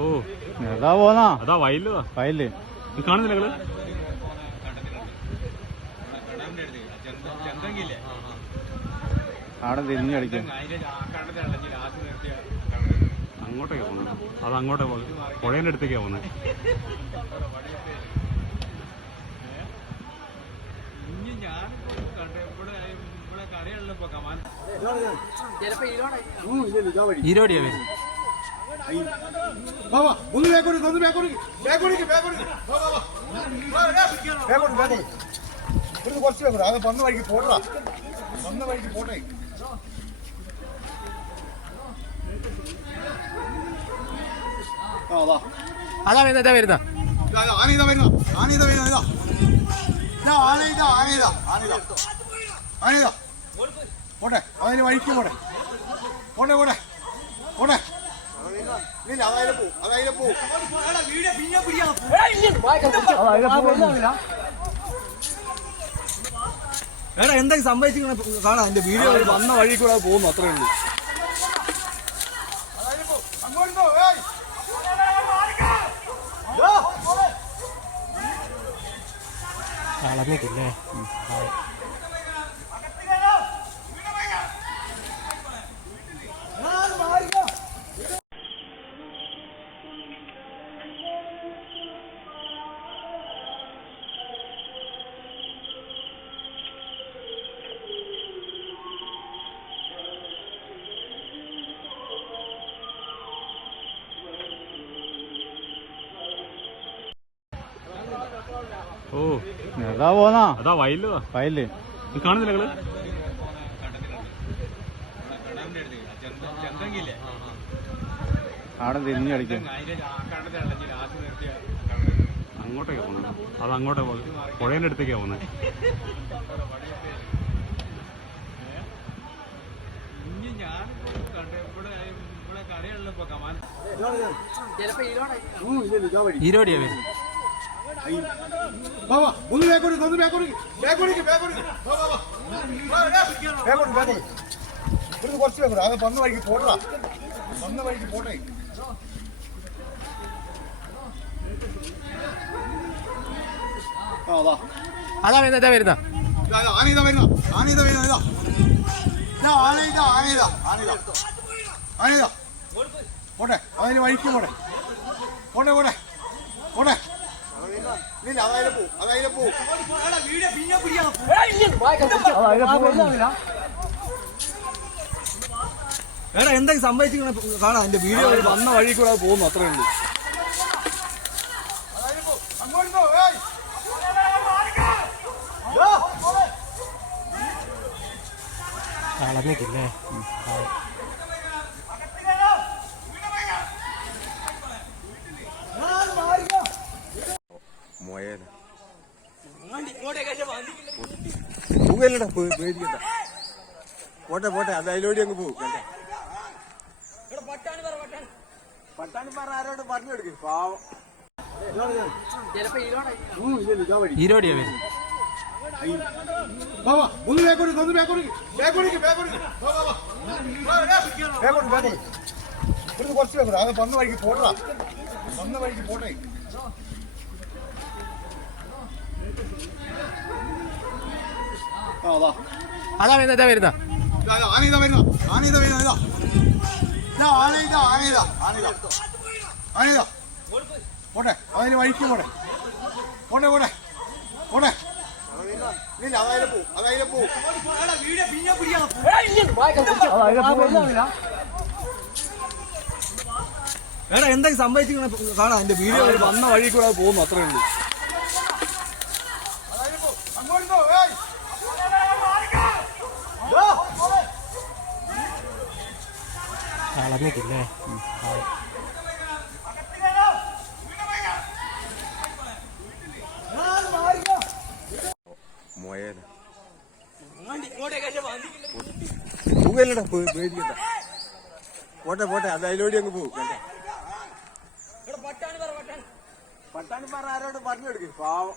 ഓ ഏതാ പോന്നാ അതാ വയലുവാ വയല് കാണുന്നില്ല നിങ്ങള് അവിടെ തിരിഞ്ഞു കളിക്കും. അങ്ങോട്ടേക്കാ പോകുന്നത്. അത് അങ്ങോട്ടേ പുഴേന്റെ അടുത്തേക്കാ പോകുന്നത്. ഈരോടിയാ വരും. കുറച്ച് വെക്കണം. അത് വന്ന വഴിക്ക് പോട്ടാ, വന്ന വഴിക്ക് പോട്ടെ. അതാ വരുന്ന വരുന്ന ആനയിതാ വരുന്ന ആനയിതാ വരുന്ന ഇതാ ആനയിതാ ആനയിതാ ആനയിതാ ആനയിതാ പോട്ടെ. അതിന് വഴിക്ക് പോട്ടെ പോട്ടെ പോട്ടെ പോട്ടെ. ഇല്ല അതായത് പോവും, അതായത് പോവും. എടാ എന്തെങ്കിലും സംഭവിച്ചിങ്ങനെ കാണാം. എന്റെ വീഡിയോ വന്ന വഴി കൂടെ പോകുന്നു, അത്രേ ഉള്ളൂ. കളഞ്ഞിട്ടില്ലേ? ഓ ഏതാ പോന്നാ അതാ വയലുവാ വയല് കാണുന്നില്ല നിങ്ങള് അവിടെ തിരിഞ്ഞു കളിക്കും. അങ്ങോട്ടേക്കാ പോകുന്നത്. അത് അങ്ങോട്ടേ പുഴേന്റെ അടുത്തേക്കാ പോകുന്നത്. ഈരോടിയാ വരും. കുറച്ച് വെക്കണം. അത് വന്ന വഴിക്ക് പോട്ടാ, വന്ന വഴിക്ക് പോട്ടെ. അതാ വരുന്ന വരുന്ന ആനയിതാ വരുന്ന ആനയിതാ വരുന്ന ഇതാ ആനയിതാ ആനയിതാ ആനയിതാ ആനയിതാ പോട്ടെ. അതിന് വഴിക്ക് പോട്ടെ പോട്ടെ പോട്ടെ പോട്ടെ. ഇല്ല അതായത് പോവും, അതായത് പോവും. എടാ എന്തെങ്കിലും സംഭവിച്ചിങ്ങനെ കാണാം. എന്റെ വീഡിയോ വന്ന വഴി കൂടെ പോകുന്നു, അത്രേ ഉള്ളൂ. കളഞ്ഞിട്ടില്ലേ? പോകല്ലടാ, പേടിക്കണ്ട. പോട്ടെ പോട്ടെ, അത് അതിലൂടെ അങ്ങ് പോകും. പട്ടാണിപ്പാറ ആരോട് പറഞ്ഞു കൊടുക്കും, പാവം. ഈരോടിയാ വരും. കുറച്ച് വെക്കണം. അത് വന്ന വഴിക്ക് പോട്ടാ, വന്ന വഴിക്ക് പോട്ടെ. അതാ വരുന്ന വരുന്ന ആനയിതാ വരുന്ന ആനയിതാ വരുന്ന ഇതാ ആനയിതാ ആനയിതാ ആനയിതാ ആനയിതാ പോട്ടെ. അതിന് വഴിക്ക് പോട്ടെ പോട്ടെ പോട്ടെ പോട്ടെ. ഇല്ല അതായത് പോവും, അതായത് പോവും. എടാ എന്തെങ്കിലും സംഭവിച്ചിങ്ങനെ കാണാം. എന്റെ വീഡിയോ വന്ന വഴി കൂടെ പോകുന്നു, അത്രേ ഉള്ളൂ. കളഞ്ഞിട്ടില്ലേ? പോകല്ലടാ, പേടിക്കണ്ട. പോട്ടെ പോട്ടെ, അത് അതിലൂടെ അങ്ങ് പോകും. പട്ടാണിപ്പാറ ആരോട് പറഞ്ഞു കൊടുക്കും, പാവം.